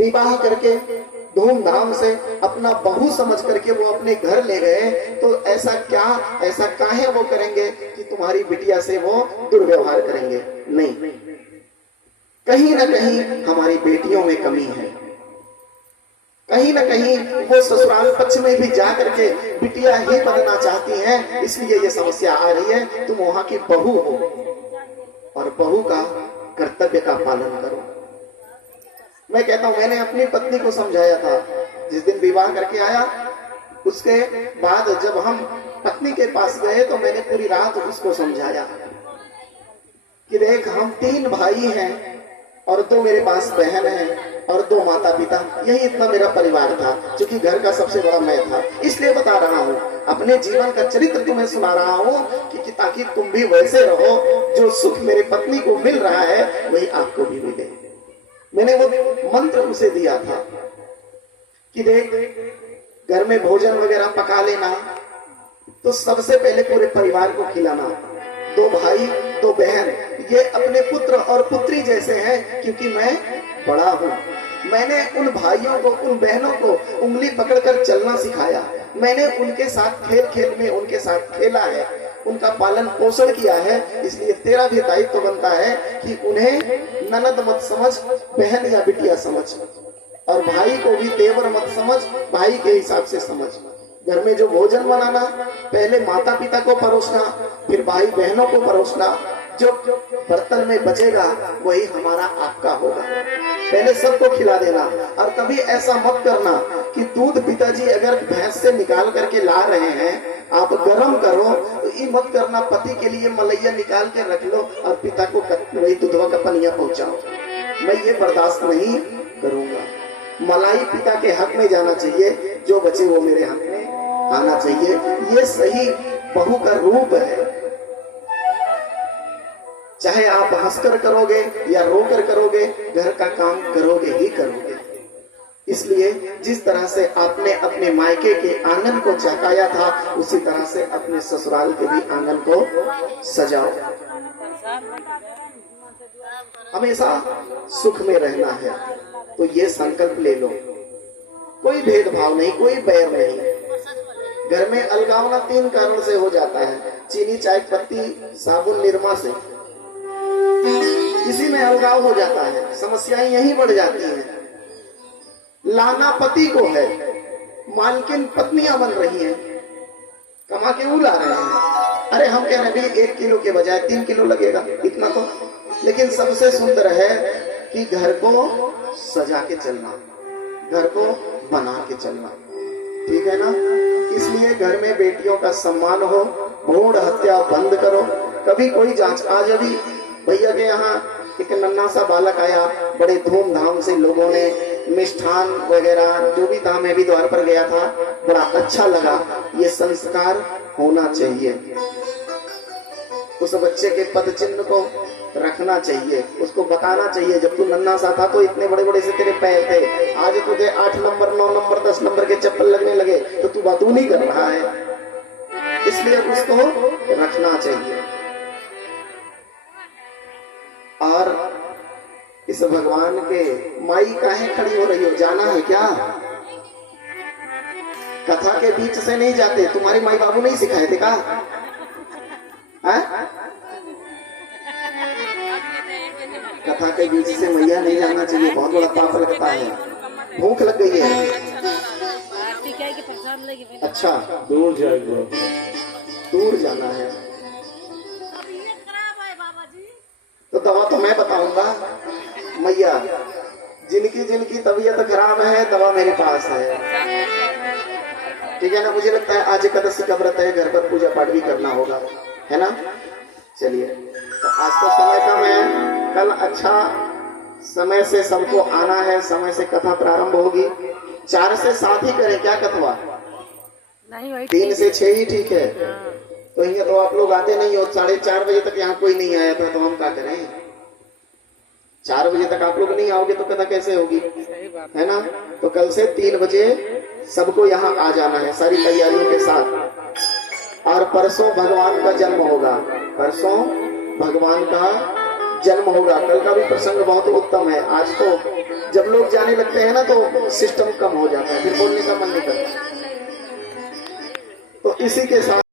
विवाह करके धूमधाम से अपना बहू समझ करके वो अपने घर ले गए, तो ऐसा काहे वो करेंगे कि तुम्हारी बिटिया से वो दुर्व्यवहार करेंगे? नहीं, कहीं ना कहीं हमारी बेटियों में कमी है, कहीं ना कहीं वो ससुराल पक्ष में भी जा करके बिटिया ही बनना चाहती हैं, इसलिए ये समस्या आ रही है। तुम वहां की बहू हो और बहू का कर्तव्य का पालन करो। मैं कहता हूं, मैंने अपनी पत्नी को समझाया था जिस दिन विवाह करके आया, उसके बाद जब हम पत्नी के पास गए तो मैंने पूरी रात उसको समझाया कि देख, हम 3 भाई हैं और 2 मेरे पास बहन हैं और 2 माता पिता, यही इतना मेरा परिवार था। क्योंकि घर का सबसे बड़ा मैं था, इसलिए बता रहा हूँ, अपने जीवन का चरित्र तुम्हें सुना रहा हूँ कि ताकि तुम भी वैसे रहो, जो सुख मेरे पत्नी को मिल रहा है वही आपको भी मिले। मैंने वो मंत्र उसे दिया था कि देख, घर में भोजन वगैरह पका लेना, तो सबसे पहले पूरे परिवार को खिलाना। 2 भाई 2 बहन ये अपने पुत्र और पुत्री जैसे हैं, क्योंकि मैं बड़ा हूँ। मैंने उन भाइयों को, उन बहनों को उंगली पकड़कर चलना सिखाया। मैंने उनके साथ खेल खेल में उनके साथ खेला है, उनका पालन पोषण किया है। इसलिए तेरा भी दायित्व बनता है कि उन्हें ननद मत समझ, बहन या बिटिया समझ, और भाई को भी तेवर मत समझ, भाई के हिसाब से समझ। घर में जो भोजन बनाना, पहले माता पिता को परोसना, फिर भाई बहनों को परोसना। जो बर्तन में बचेगा वही हमारा आपका होगा। पहले सबको खिला देना। और कभी ऐसा मत करना कि दूध पिताजी अगर भैंस से निकाल करके ला रहे हैं, आप गर्म करो, तो ये मत करना पति के लिए मलैया निकाल के रख लो और पिता को वही दूधवा का पनिया पहुंचाओ। मैं ये बर्दाश्त नहीं करूंगा। मलाई पिता के हक में जाना चाहिए, जो बचे वो मेरे हक में आना चाहिए। ये सही बहू का रूप है। चाहे आप हंसकर करोगे या रोकर करोगे, घर का काम करोगे ही करोगे। इसलिए जिस तरह से आपने अपने मायके के आंगन को चहकाया था, उसी तरह से अपने ससुराल के भी आंगन को सजाओ। हमेशा सुख में रहना है, तो ये संकल्प ले लो। कोई भेदभाव नहीं, कोई बैर नहीं। घर में अलगाव ना 3 कारण से हो जाता है। चीनी, चाय पत्ती, साबुन, निरमा से इसी में अलगाव हो जाता है, समस्याएं यही बढ़ जाती हैं। लाना पति को है, मालकिन पत्नियां बन रही हैं, कमा के उला रहे हैं। अरे हम कह रहे हैं 1 किलो के बजाय 3 किलो लगेगा, इतना तो। लेकिन सबसे सुंदर है कि घर को सजा के चलना, घर को बना के चलना, ठीक है ना। इसलिए घर में बेटियों का सम्मान हो, भ्रूण हत्या बंद करो। कभी कोई जांच, आज अभी भैया के यहाँ एक नन्हा सा बालक आया, बड़े धूमधाम से लोगों ने मिष्ठान वगैरह जो भी था, मैं भी द्वार पर गया था, बड़ा अच्छा लगा। ये संस्कार होना चाहिए। उस बच्चे के पद चिन्ह को रखना चाहिए, उसको बताना चाहिए। जब तू नन्हा सा था तो इतने बड़े बड़े से तेरे पैर थे, आज तुझे 8 नंबर 9 नंबर 10 नंबर के चप्पल लगने लगे, तो तू बातू नहीं कर रहा है। इसलिए उसको रखना चाहिए। और इस भगवान के माई काहे खड़ी हो रही हो, जाना है क्या? कथा के बीच से नहीं जाते, तुम्हारे माई बाबू नहीं सिखाए थे का? कथा के बीच से मैया नहीं जाना चाहिए, बहुत बड़ा पाप लगता है। भूख लग गई है, अच्छा दूर जाएगा, दूर जाना है तो दवा तो मैं बताऊंगा। मैया, जिनकी जिनकी तबीयत खराब है, दवा मेरे पास है, ठीक है ना। मुझे लगता है आज एकादशी का व्रत है, घर पर पूजा पाठ भी करना होगा, है ना। चलिए, तो आज तो समय कम है, कल अच्छा समय से सबको आना है, समय से कथा प्रारंभ होगी। 4 से 7 ही करें क्या कथवा? नहीं, 3 से 6 ही ठीक है। तो यहाँ तो आप लोग आते नहीं हो, 4:30 बजे तक यहाँ कोई नहीं आया था, तो हम क्या करें? 4 बजे तक आप लोग नहीं आओगे तो कथा कैसे होगी, है ना। तो कल से 3 बजे सबको यहाँ आ जाना है, सारी तैयारियों के साथ। और परसों भगवान का जन्म होगा, परसों भगवान का जन्म होगा। कल का भी प्रसंग बहुत उत्तम है। आज तो जब लोग जाने लगते हैं ना तो सिस्टम कम हो जाता है, फिर बोलने का मन नहीं करता। तो इसी के साथ